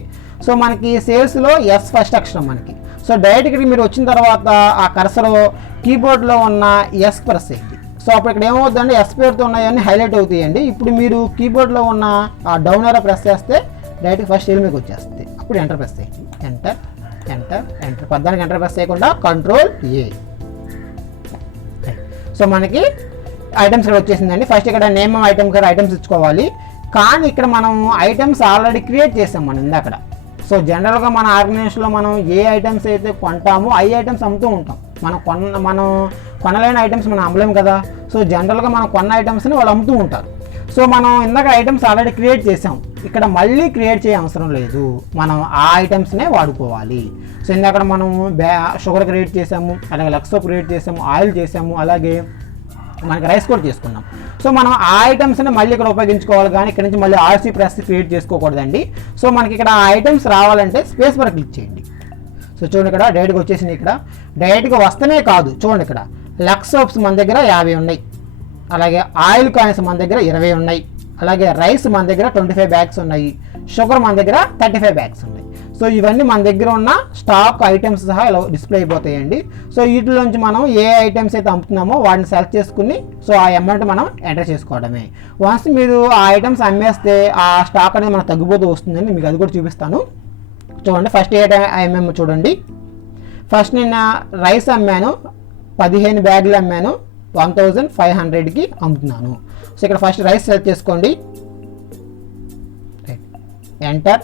సో మనకి సేల్స్లో ఎస్ ఫస్ట్ అక్షరం మనకి. సో డైరెక్ట్ ఇక్కడికి మీరు వచ్చిన తర్వాత ఆ కర్సర్ కీబోర్డ్లో ఉన్న ఎస్ ప్రెస్ చేయండి. సో అప్పుడు ఇక్కడ ఏమవుతుందంటే ఎస్ పేరుతో ఉన్నాయన్నీ హైలైట్ అవుతాయండి. ఇప్పుడు మీరు కీబోర్డ్లో ఉన్న ఆ డౌన్ ఏరో ప్రెస్ చేస్తే డైరెక్ట్ ఫస్ట్ ఎల్ మీకు వచ్చేస్తుంది. అప్పుడు ఎంటర్ ప్రెస్ చేయండి. Enter enter enter. పద్దానికి ఎంటర్ ప్రెస్ చేయకుండా కంట్రోల్ ఏ. సో మనకి ఐటమ్స్ ఇక్కడ వచ్చేసిందండి. ఫస్ట్ ఇక్కడ నేమ్ ఐటమ్ కదా ఐటమ్స్ ఇచ్చుకోవాలి. కానీ ఇక్కడ మనం ఐటమ్స్ ఆల్రెడీ క్రియేట్ చేసాం మనం ఇందాక. సో జనరల్గా మన ఆర్గనైజేషన్లో మనం ఏ ఐటమ్స్ అయితే కొంటామో అవి ఐటమ్స్ అమ్ముతూ ఉంటాం. మనం కొనలేని ఐటమ్స్ మనం అమ్మలేము కదా. సో జనరల్గా మనం కొన్న ఐటమ్స్ని వాళ్ళు అమ్ముతూ ఉంటారు. సో మనం ఇందాక ఐటమ్స్ ఆల్రెడీ క్రియేట్ చేసాం. ఇక్కడ మళ్ళీ క్రియేట్ చేయ అవసరం లేదు, మనం ఆ ఐటమ్స్నే వాడుకోవాలి. సో ఇందాక మనం షుగర్ క్రియేట్ చేసాము, అలాగే లక్సో క్రియేట్ చేసాము, ఆయిల్ చేసాము, అలాగే మనకి రైస్ కూడా చేసుకున్నాం. సో మనం ఆ ఐటమ్స్ని మళ్ళీ ఇక్కడ ఉపయోగించుకోవాలి, కానీ ఇక్కడ నుంచి మళ్ళీ ఆర్సీ ప్రెస్ క్రియేట్ చేసుకోకూడదండి. సో మనకి ఇక్కడ ఆ ఐటమ్స్ రావాలంటే స్పేస్ బార్ క్లిక్ చేయండి. సో చూడండి ఇక్కడ డైరెక్ట్గా వచ్చేసింది. ఇక్కడ డైరెక్ట్గా వస్తేనే కాదు, చూడండి ఇక్కడ లక్స్ సోప్స్ మన దగ్గర 50 ఉన్నాయి, అలాగే ఆయిల్ కాయిన్స్ మన దగ్గర 20 ఉన్నాయి, అలాగే రైస్ మన దగ్గర 25 బ్యాగ్స్ ఉన్నాయి, షుగర్ మన దగ్గర 35 బ్యాగ్స్ ఉన్నాయి. సో ఇవన్నీ మన దగ్గర ఉన్న స్టాక్ ఐటమ్స్ సహా ఇలా డిస్ప్లే అయిపోతాయండి. సో వీటిలోంచి మనం ఏ ఐటమ్స్ అయితే అమ్ముతున్నామో వాటిని సెలెక్ట్ చేసుకుని సో ఆ అమౌంట్ మనం ఎంటర్ చేసుకోవడమే. వన్స్ మీరు ఆ ఐటమ్స్ అమ్మేస్తే ఆ స్టాక్ అనేది మనకు తగ్గిపోతూ వస్తుందండి. మీకు అది కూడా చూపిస్తాను. చూడండి ఫస్ట్ ఏ ఐఎంఎం చూడండి. ఫస్ట్ నేను రైస్ అమ్మాను, 15 బ్యాగులు అమ్మాను, 1500కి అమ్ముతున్నాను. సో ఇక్కడ ఫస్ట్ రైస్ సెలెక్ట్ చేసుకోండి, ఎంటర్.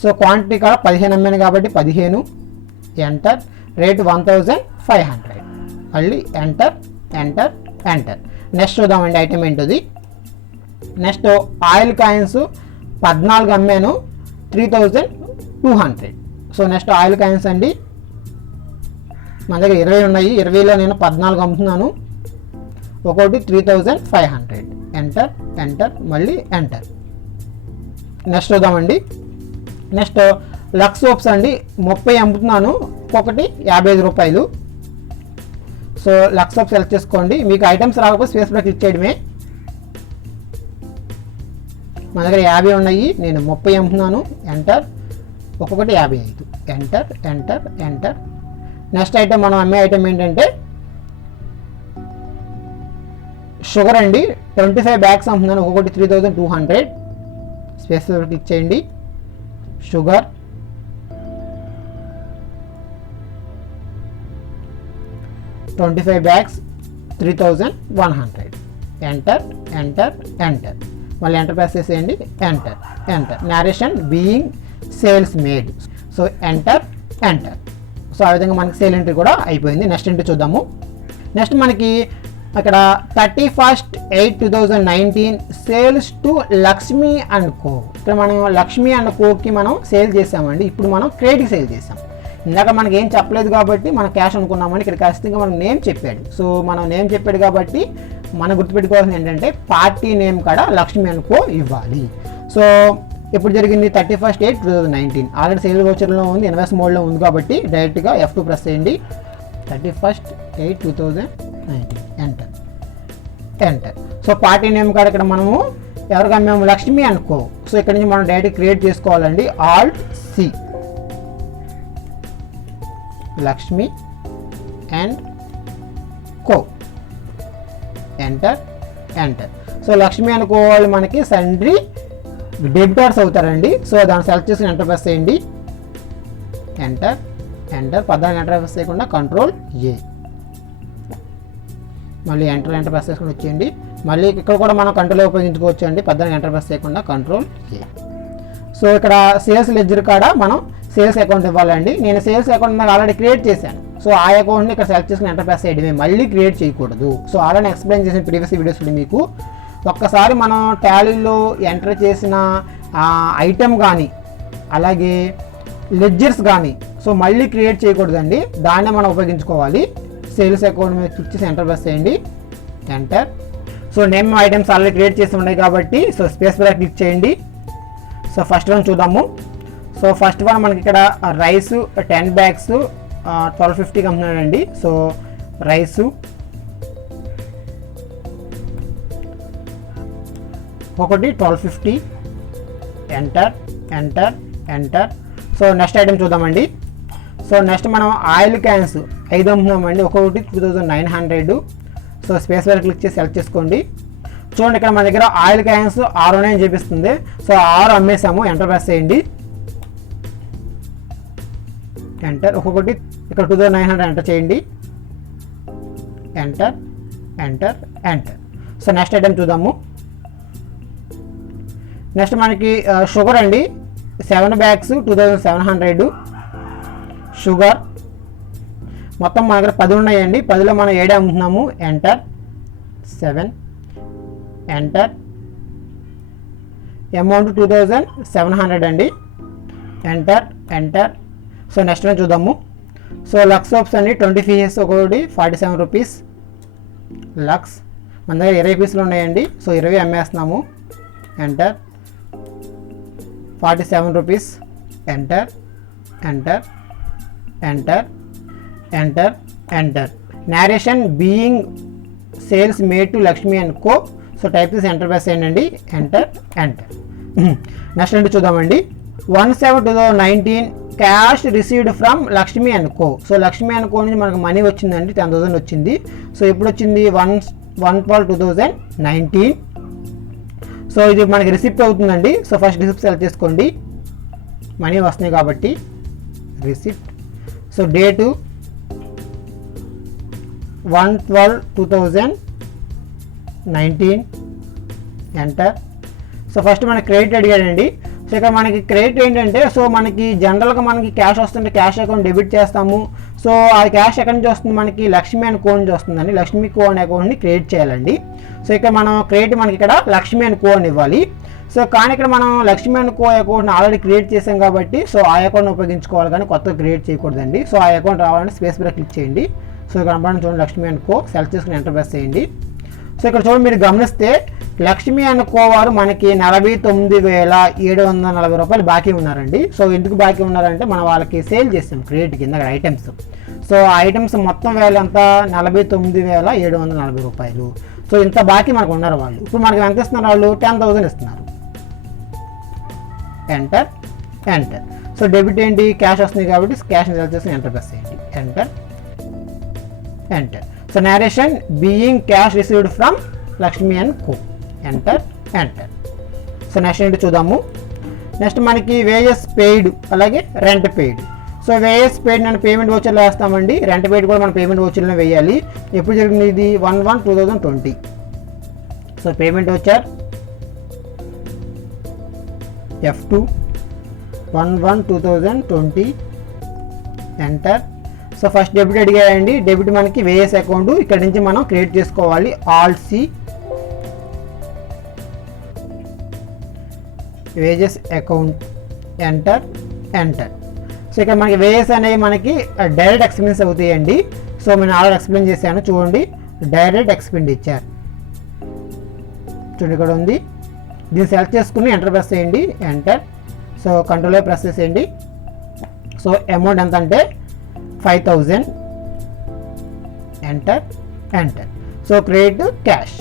సో క్వాంటిటీ కూడా 15 అమ్మాను కాబట్టి 15, ఎంటర్. రేట్ 1500, మళ్ళీ ఎంటర్ ఎంటర్ ఎంటర్. నెక్స్ట్ చూద్దామండి ఐటమ్ ఏంటది. Next oil coins 14 అమ్మాను, 3200. So next oil coins అండి మన దగ్గర 20 ఉన్నాయి, 20లో నేను 14 అమ్ముతున్నాను, ఒకటి 3500. ఎంటర్ ఎంటర్ మళ్ళీ ఎంటర్. నెక్స్ట్ చూద్దామండి. నెక్స్ట్ లక్స్ సోప్స్ అండి 30 అమ్ముతున్నాను, ఒక్కొక్కటి 55 రూపాయలు. సో లక్స్ సోప్ సెలెక్ట్ చేసుకోండి. మీకు ఐటమ్స్ రాకపోతే స్పేస్ బార్ క్లిక్ చేయడమే. మన దగ్గర 50 ఉన్నాయి, నేను 30 అమ్ముతున్నాను, ఎంటర్. ఒక్కొక్కటి 55. Enter enter enter. Next item మనం అమ్మే ఐటమ్ ఏంటంటే షుగర్ అండి, 25 బ్యాగ్స్ అమ్ముతున్నాను, ఒక్కొక్కటి 3200. స్పేస్ బార్ క్లిక్ చేయండి. Sugar, $25 bags 3100. Enter enter enter. మళ్ళీ ఎంటర్ ప్రెస్ చేసేయండి. Enter enter. Narration being sales made. So enter enter. So ఆ విధంగా మనకి సేల్ ఎంట్రీ కూడా అయిపోయింది. నెక్స్ట్ ఎంట్రీ చూద్దాము. నెక్స్ట్ మనకి అక్కడ 31/8/2019 సేల్స్ టు లక్ష్మీ అండ్ కో. ఇక్కడ మనం లక్ష్మీ అండ్ కోకి మనం సేల్ చేసామండి. ఇప్పుడు మనం క్రెడిట్కి సేల్ చేసాం. ఇందాక మనకి ఏం చెప్పలేదు కాబట్టి మనం క్యాష్ అనుకున్నామని, ఇక్కడ ఖచ్చితంగా మనం నేమ్ చెప్పాడు. సో మనం నేమ్ చెప్పాడు కాబట్టి మనం గుర్తుపెట్టుకోవాల్సింది ఏంటంటే పార్టీ నేమ్ కూడా లక్ష్మీ అండ్ కో ఇవ్వాలి. సో ఎప్పుడు జరిగింది 31/8/2019. ఆల్రెడీ సేల్ వోచర్లో ఉంది, ఇన్వెస్ట్ మోడ్లో ఉంది కాబట్టి డైరెక్ట్గా F2 ప్రెస్ చేయండి. 31/8/2019 enter enter. So party name కూడా ఇక్కడ మనము ఎవరికి అమ్మాము, లక్ష్మీ అండ్ కో. సో ఇక్కడ నుంచి మనం డైరెక్ట్ క్రియేట్ చేసుకోవాలండి. Alt C, Lakshmi and co, enter enter. So Lakshmi and co వాళ్ళు మనకి సండ్రీ డెబిటర్స్ అవుతారండి. సో దాన్ని సెలెక్ట్ చేసి ఎంటర్ ప్రెస్ చేయండి. Enter enter. 14 ఎంటర్ ప్రెస్ చేయకుండా కంట్రోల్ ఏ. మళ్ళీ ఎంటర్ ఎంటర్ ప్రెస్ చేసుకుని వచ్చేయండి. మళ్ళీ ఇక్కడ కూడా మనం కంట్రోల్ ఉపయోగించుకోవచ్చు అండి. 14 ఎంటర్ ప్రెస్ చేయకుండా కంట్రోల్ ఏ. సో ఇక్కడ సేల్స్ లెడ్జర్ కాడ మనం సేల్స్ అకౌంట్ ఇవ్వాలండి. నేను సేల్స్ అకౌంట్ నాకు ఆల్రెడీ క్రియేట్ చేశాను. సో ఆ అకౌంట్ని ఇక్కడ సెలెక్ట్ చేసుకుని ఎంటర్ ప్రెస్ చేయడమే, మళ్ళీ క్రియేట్ చేయకూడదు. సో ఆల్రెడీ ఎక్స్ప్లెయిన్ చేసిన ప్రీవియస్ వీడియోస్లో మీకు ఒక్కసారి మనం టాలీలో ఎంటర్ చేసిన ఐటెం కానీ అలాగే లెడ్జర్స్ కానీ సో మళ్ళీ క్రియేట్ చేయకూడదండి, దాన్నే మనం ఉపయోగించుకోవాలి. సేల్స్ అకౌంట్ మీద క్లిక్ చేసి ఎంటర్ ప్రెస్ చేయండి. Enter. So name items already create చేసి ఉన్నాయి కాబట్టి సో స్పేస్ బార్ క్లిక్ చేయండి. సో ఫస్ట్ వన్ చూద్దాము. సో ఫస్ట్ వన్ మనకి ఇక్కడ రైస్ 10 బ్యాగ్స్ 1250కి అమ్ముతున్నాడండి. సో రైసు ఒకటి 1250. Enter enter enter. So next item చూద్దామండి. సో నెక్స్ట్ మనం ఆయిల్ క్యాన్స్ 5 అమ్ముతున్నామండి, ఒక్కొక్కటి 2900. సో స్పేస్ వేర్ క్లిక్ చేసి సెలెక్ట్ చేసుకోండి. చూడండి ఇక్కడ మన దగ్గర ఆయిల్ క్యాన్స్ 6 ఉన్నాయని చూపిస్తుంది. సో 6 అమ్మేసాము. ఎంటర్ ప్రెస్ చేయండి. ఎంటర్. ఒక్కొక్కటి ఇక్కడ 2900 ఎంటర్ చేయండి. Enter enter enter. So next item చూద్దాము. నెక్స్ట్ మనకి షుగర్ అండి, 7 bags 2700 షుగర్. మొత్తం మన దగ్గర 10 ఉన్నాయండి, 10లో మనం 7 అమ్ముతున్నాము. ఎంటర్. 7 ఎంటర్. అమౌంట్ 2700 అండి. Enter enter. So next one చూద్దాము. సో లక్స్ సోప్స్ అండి, 20 pieces ఒకటి 47 రూపీస్. లక్స్ మన దగ్గర 20 పీసులు ఉన్నాయండి. సో 20 అమ్మేస్తున్నాము. Enter. 47 rupees. Enter enter enter enter enter. Narration being sales made to Lakshmi and co. So type చేసి ఎంటర్ ప్రెస్ చేయండి. Enter enter. నెక్స్ట్ అంటే చూద్దామండి. 1/7/2019 cash received from Lakshmi and co. So Lakshmi and co నుంచి మనకు మనీ వచ్చిందండి, 10,000 వచ్చింది. So ఎప్పుడు వచ్చింది? 1/12/2019. సో ఇది మనకి రిసిప్ట్ అవుతుందండి. సో ఫస్ట్ రిసిప్ట్ సెలెక్ట్ చేసుకోండి, మనీ వస్తున్నాయి కాబట్టి. Receipt. So date 1/12/2019. Enter. So first మనకి క్రెడిట్ అడిగాడండి. సో ఇక్కడ మనకి క్రెడిట్ ఏంటంటే, సో మనకి జనరల్గా మనకి క్యాష్ వస్తుంటే క్యాష్ అకౌంట్ డెబిట్ చేస్తాము. సో ఆ క్యాష్ ఎక్కడి నుంచి వస్తుంది? మనకి లక్ష్మి అండ్ కో నుంచి వస్తుందండి. లక్ష్మి కో అనే అకౌంట్ని క్రియేట్ చేయాలండి. సో ఇక్కడ మనం క్రెడిట్ మనకి ఇక్కడ లక్ష్మి అండ్ కో అని ఇవ్వాలి. సో కానీ ఇక్కడ మనం లక్ష్మి అండ్ కో అకౌంట్ని ఆల్రెడీ క్రియేట్ చేసాం కాబట్టి సో ఆ అకౌంట్ని ఉపయోగించుకోవాలి, కానీ కొత్తగా క్రియేట్ చేయకూడదండి. సో ఆ అకౌంట్ రావాలంటే స్పేస్ మీద క్లిక్ చేయండి. సో ఇక్కడ కనపడండి చూడండి, లక్ష్మి అండ్ కో సెలెక్ట్ చేసుకుని ఎంటర్ ప్రెస్ చేయండి. సో ఇక్కడ చూడండి, మీరు గమనిస్తే లక్ష్మి అండ్ కో వారు మనకి 49,740 రూపాయలు బాకీ ఉన్నారండి. సో ఎందుకు బాకీ ఉన్నారంటే మనం వాళ్ళకి సేల్ చేస్తాం క్రెడిట్ కింద ఐటమ్స్. సో ఆ ఐటమ్స్ మొత్తం వాల్యూ అంతా 49,740 రూపాయలు. సో ఇంత బాకీ మనకు ఉన్నారు వాళ్ళు. ఇప్పుడు మనకి ఎంత ఇస్తున్నారు? వాళ్ళు 10,000 ఇస్తున్నారు. Enter enter. సో డెబిట్ ఏంటి? క్యాష్ వస్తుంది కాబట్టి క్యాష్ని సెలెక్ట్ చేసి ఎంటర్ ప్రెస్ చేయండి. Enter enter. So narration being cash received from Lakshmi and co. Enter enter. So next ఏంటి చూద్దాము. నెక్స్ట్ మనకి వేజెస్ పెయిడ్, అలాగే rent paid. So wages paid నేను పేమెంట్ వోచర్లో వేస్తామండి. రెంట్ పెయిడ్ కూడా మనం పేమెంట్ వోచర్లో వేయాలి. ఎప్పుడు జరిగింది ఇది? 1/1/2020. So payment voucher F2 1/1/2020. Enter. So first debit అడిగాయండి. డెబిట్ మనకి వేఎస్ అకౌంట్ ఇక్కడ నుంచి మనం క్రియేట్ చేసుకోవాలి. Alt C wages account. Enter enter. So ఇక్కడ మనకి వేజెస్ అనేవి మనకి డైరెక్ట్ ఎక్స్పెన్స్ అవుతాయండి. సో నేను ఆల్రెడీ ఎక్స్ప్లెయిన్ చేశాను చూడండి, డైరెక్ట్ ఎక్స్పెండిచర్ చూడండి ఇక్కడ ఉంది. దీన్ని సెలెక్ట్ చేసుకుని ఎంటర్ ప్రెస్ చేయండి. ఎంటర్. సో కంట్రోల్ ప్రెస్ చేసేయండి. సో అమౌంట్ ఎంత అంటే 5,000. Enter enter. So credit cash.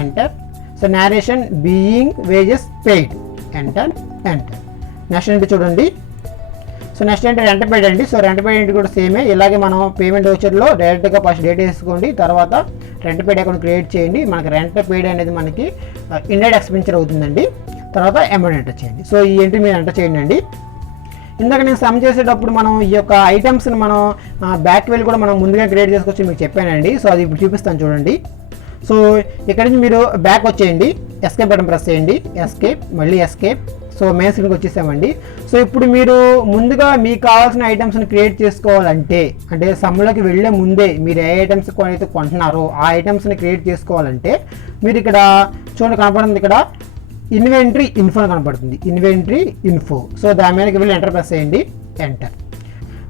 Enter. So narration being wages paid. Enter enter. Next ఏంటి చూడండి. సో నెక్స్ట్ ఏంటి? రెంట్ పెయిడ్ అండి. సో రెంట్ పెయిడ్ కూడా సేమే, ఇలాగే మనం పేమెంట్ వోచర్లో డైరెక్ట్గా ఫస్ట్ డేట్ వేసుకోండి, తర్వాత రెంట్ పెయిడ్ అకౌంట్ క్రియేట్ చేయండి. మనకి రెంట్ పెయిడ్ అనేది మనకి ఇండైరెక్ట్ ఎక్స్పెన్సర్ అవుతుందండి. తర్వాత అమౌంట్ ఎంటర్ చేయండి. సో ఈ ఎంట్రీ మీరు ఎంటర్ చేయండి అండి. ఇందాక నేను సమ్ చేసేటప్పుడు మనం ఈ యొక్క ఐటమ్స్ని మనం బ్యాక్ వెళ్ళి కూడా మనం ముందుగా క్రియేట్ చేసుకోవచ్చు మీకు చెప్పానండి. సో అది ఇప్పుడు చూపిస్తాను చూడండి. సో ఇక్కడ నుంచి మీరు బ్యాక్ వచ్చేయండి, ఎస్కేప్ బటన్ ప్రెస్ చేయండి. ఎస్కేప్, మళ్ళీ ఎస్కేప్. సో మెయిన్ స్క్రీన్కి వచ్చేసామండి. సో ఇప్పుడు మీరు ముందుగా మీకు కావాల్సిన ఐటమ్స్ని క్రియేట్ చేసుకోవాలంటే, అంటే సమ్లోకి వెళ్ళే ముందే మీరు ఏ ఐటమ్స్ అయితే కొంటున్నారో ఆ ఐటమ్స్ని క్రియేట్ చేసుకోవాలంటే మీరు ఇక్కడ చూడండి కనపడుతుంది, ఇక్కడ ఇన్వెంటరీ ఇన్ఫో కనపడుతుంది. Inventory info. సో దాని మీదకి వెళ్ళి ఎంటర్ ప్రెస్ చేయండి. ఎంటర్.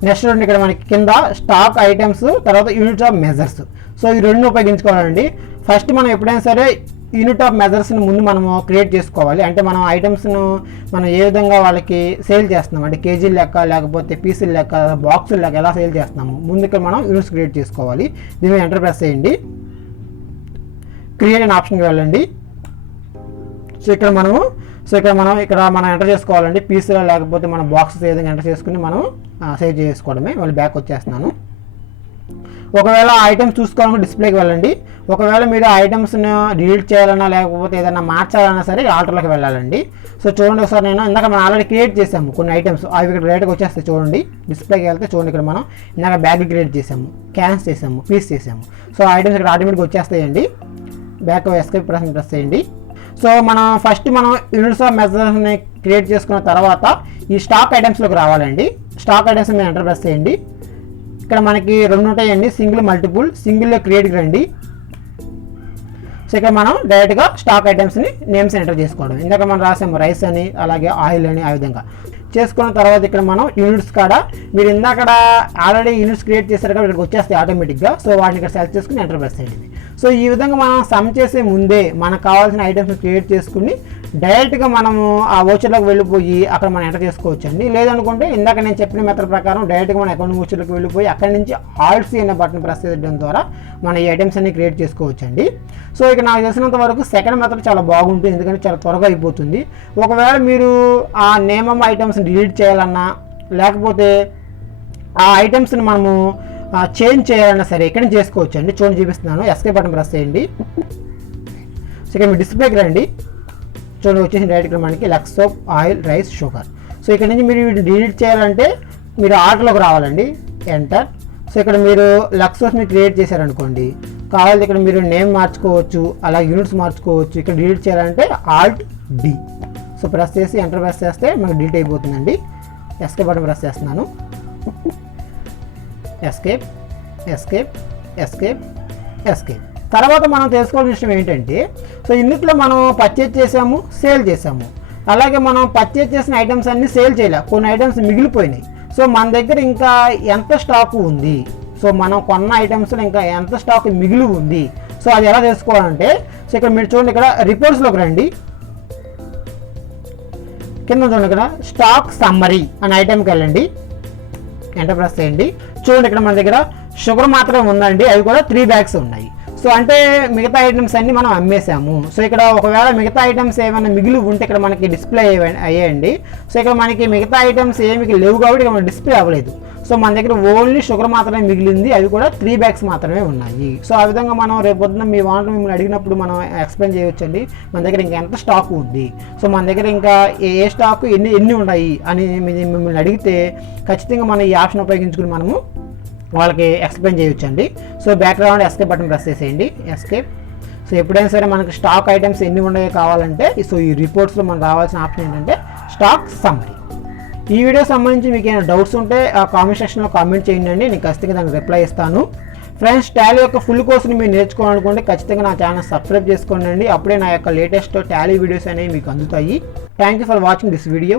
నెక్స్ట్ చూడండి, ఇక్కడ మనకి కింద స్టాక్ ఐటమ్స్, తర్వాత యూనిట్ ఆఫ్ మెజర్స్. సో ఈ రెండు ఉపయోగించుకోవాలండి. ఫస్ట్ మనం ఎప్పుడైనా సరే యూనిట్ ఆఫ్ మెజర్స్ని ముందు మనము క్రియేట్ చేసుకోవాలి. అంటే మనం ఐటమ్స్ను మనం ఏ విధంగా వాళ్ళకి సేల్ చేస్తున్నాం, అంటే కేజీల లెక్క, లేకపోతే పీసుల లెక్క, బాక్సుల లెక్క ఎలా సేల్ చేస్తున్నాము, ముందుగా మనం యూనిట్స్ క్రియేట్ చేసుకోవాలి. దీన్ని ఎంటర్ ప్రెస్ చేయండి. క్రియేట్ అనే ఆప్షన్కి వెళ్ళండి. సో ఇక్కడ మనము సో ఇక్కడ మనం ఎంటర్ చేసుకోవాలండి, పీస్లో లేకపోతే మన బాక్సెస్ ఏ విధంగా ఎంటర్ చేసుకుని మనం సేవ్ చేసుకోవడమే. మళ్ళీ బ్యాక్ వచ్చేస్తున్నాను. ఒకవేళ ఐటమ్స్ చూసుకోవాలనుకుంటే డిస్ప్లేకి వెళ్ళండి. ఒకవేళ మీరు ఐటమ్స్ని డిలీట్ చేయాలన్నా లేకపోతే ఏదైనా మార్చాలన్నా సరే ఆల్టర్లోకి వెళ్ళాలండి. సో చూడండి ఒకసారి, నేను ఇందాక మనం ఆల్రెడీ క్రియేట్ చేసాము కొన్ని ఐటమ్స్, అవి ఇక్కడ డైరెక్ట్గా వచ్చేస్తాయి. చూడండి డిస్ప్లేకి వెళ్తే చూడండి, ఇక్కడ మనం ఇందాక బ్యాగ్ క్రియేట్ చేసాము, క్యాన్స్ చేసాము, పీస్ చేసాము. సో ఐటమ్స్ ఇక్కడ ఆటోమేటిక్గా వచ్చేస్తాయండి. బ్యాక్ ఎస్కేప్ ప్రెస్ చేయండి. సో మనం యూనిట్స్ ఆఫ్ మెజర్స్ని క్రియేట్ చేసుకున్న తర్వాత ఈ స్టాక్ ఐటమ్స్లోకి రావాలండి. స్టాక్ ఐటమ్స్ మీరు ఎంటర్ ప్రెస్ చేయండి. ఇక్కడ మనకి 2 ఉంటాయండి, సింగిల్, మల్టిపుల్. సింగిల్లో క్రియేట్కి రండి. సో ఇక్కడ మనం డైరెక్ట్గా స్టాక్ ఐటమ్స్ని నేమ్స్ ఎంటర్ చేసుకోవడం. ఇందాక మనం రాసాము రైస్ అని, అలాగే ఆయిల్ అని, ఆ విధంగా చేసుకున్న తర్వాత ఇక్కడ మనం యూనిట్స్ కాడ మీరు ఇందాక ఆల్రెడీ యూనిట్స్ క్రియేట్ చేశారు కాబట్టి ఇక్కడికి వచ్చేస్తాయి ఆటోమేటిక్గా. సో వాటిని ఇక్కడ సెలెక్ట్ చేసుకుని ఎంటర్ ప్రెస్ చేయండి. సో ఈ విధంగా మనం సమ్ చేసే ముందే మనకు కావాల్సిన ఐటమ్స్ క్రియేట్ చేసుకుని డైరెక్ట్గా మనము ఆ వోచర్లోకి వెళ్ళిపోయి అక్కడ మనం ఎంటర్ చేసుకోవచ్చు అండి. లేదనుకుంటే ఇందాక నేను చెప్పిన మెథడ్ ప్రకారం డైరెక్ట్గా మన అకౌంట్ వోచర్లోకి వెళ్ళిపోయి అక్కడి నుంచి ఆల్ట్ సి అనే బటన్ ప్రెస్ చేయడం ద్వారా మన ఈ ఐటమ్స్ అన్ని క్రియేట్ చేసుకోవచ్చు అండి. సో ఇక నాకు తెలిసినంత వరకు సెకండ్ మెథడ్ చాలా బాగుంటుంది, ఎందుకంటే చాలా త్వరగా అయిపోతుంది. ఒకవేళ మీరు ఆ నేమ్ ఆఫ్ ఐటమ్స్ని డిలీట్ చేయాలన్నా లేకపోతే ఆ ఐటమ్స్ని మనము చేంజ్ చేయాలన్నా సరే ఇక్కడ నుంచి చేసుకోవచ్చు అండి. చూడండి చూపిస్తున్నాను, ఎస్కేప్ బటన్ ప్రెస్ చేయండి. సో ఇక్కడ మీరు డిస్ప్లేకి రండి. చూడండి వచ్చేసి డైరెక్ట్గా మనకి Lux soap, oil, rice, sugar. So ఇక్కడ నుంచి మీరు వీటిని డిలీట్ చేయాలంటే మీరు ఆర్డర్లోకి రావాలండి, ఎంటర్. సో ఇక్కడ మీరు లక్స్ సోప్ని క్రియేట్ చేశారనుకోండి, కావాలి ఇక్కడ మీరు నేమ్ మార్చుకోవచ్చు, అలా యూనిట్స్ మార్చుకోవచ్చు. ఇక్కడ డిలీట్ చేయాలంటే ఆల్ట్ డి. సో ప్రెస్ చేసి ఎంటర్ ప్రెస్ చేస్తే మనకు డిలీట్ అయిపోతుందండి. ఎస్కేప్ బటన్ ప్రెస్ చేస్తున్నాను. Escape, escape, escape, escape. తర్వాత మనం తెలుసుకోవాల్సిన విషయం ఏంటంటే, సో ఇందులో మనం పర్చేజ్ చేసాము, సేల్ చేసాము. అలాగే మనం పర్చేజ్ చేసిన ఐటమ్స్ అన్నీ సేల్ చేయలే, కొన్ని ఐటమ్స్ మిగిలిపోయినాయి. సో మన దగ్గర ఇంకా ఎంత స్టాక్ ఉంది, సో మనం కొన్న ఐటమ్స్లో ఇంకా ఎంత స్టాక్ మిగిలి ఉంది, సో అది ఎలా తెలుసుకోవాలంటే, సో ఇక్కడ మీరు చూడండి, ఇక్కడ రిపోర్ట్స్లోకి రండి. కింద చూడండి, ఇక్కడ స్టాక్ సమ్మరీ అనే ఐటమ్కి వెళ్ళండి, ఎంటర్ ప్రెస్ చేయండి. చూడండి ఇక్కడ మన దగ్గర షుగర్ మాత్రమే ఉందండి, అవి కూడా 3 బ్యాగ్స్ ఉన్నాయి. సో అంటే మిగతా ఐటమ్స్ అన్ని మనం అమ్మేసాము. సో ఇక్కడ ఒకవేళ మిగతా ఐటమ్స్ ఏమైనా మిగిలి ఉంటే ఇక్కడ మనకి డిస్ప్లే అయ్యాయండి. సో ఇక్కడ మనకి మిగతా ఐటమ్స్ ఏమి లేవు కాబట్టి ఇక్కడ మనకి డిస్ప్లే అవ్వలేదు. సో మన దగ్గర ఓన్లీ షుగర్ మాత్రమే మిగిలింది, అవి కూడా 3 బ్యాగ్స్ మాత్రమే ఉన్నాయి. సో ఆ విధంగా మనం రేపు పొద్దున్న మీ వాంటర్ మిమ్మల్ని అడిగినప్పుడు మనం ఎక్స్ప్లెయిన్ చేయవచ్చండి, మన దగ్గర ఇంకా ఎంత స్టాక్ ఉంది, సో మన దగ్గర ఇంకా ఏ స్టాక్ ఎన్ని ఉన్నాయి అని మిమ్మల్ని అడిగితే ఖచ్చితంగా మనం ఈ ఆప్షన్ ఉపయోగించుకుని మనము వాళ్ళకి ఎక్స్ప్లెయిన్ చేయొచ్చండి. So background escape button press చేసేయండి, ఎస్కేప్. సో ఎప్పుడైనా సరే మనకి స్టాక్ ఐటమ్స్ ఎన్ని ఉన్నాయో కావాలంటే, సో ఈ రిపోర్ట్స్లో మనకు రావాల్సిన ఆప్షన్ ఏంటంటే స్టాక్ సమ్మరీ. ఈ వీడియో సంబంధించి మీకు ఏమైనా డౌట్స్ ఉంటే ఆ కామెంట్ సెక్షన్లో కామెంట్ చేయండి, నేను ఖచ్చితంగా దానికి రిప్లై ఇస్తాను. ఫ్రెండ్స్, టాలీ యొక్క ఫుల్ కోర్స్ని మీరు నేర్చుకోవాలనుకుంటే ఖచ్చితంగా నా ఛానల్ సబ్స్క్రైబ్ చేసుకోండి, అప్పుడే నా యొక్క లేటెస్ట్ టాలీ వీడియోస్ అనేవి మీకు అందుతాయి. Thank you for watching this video.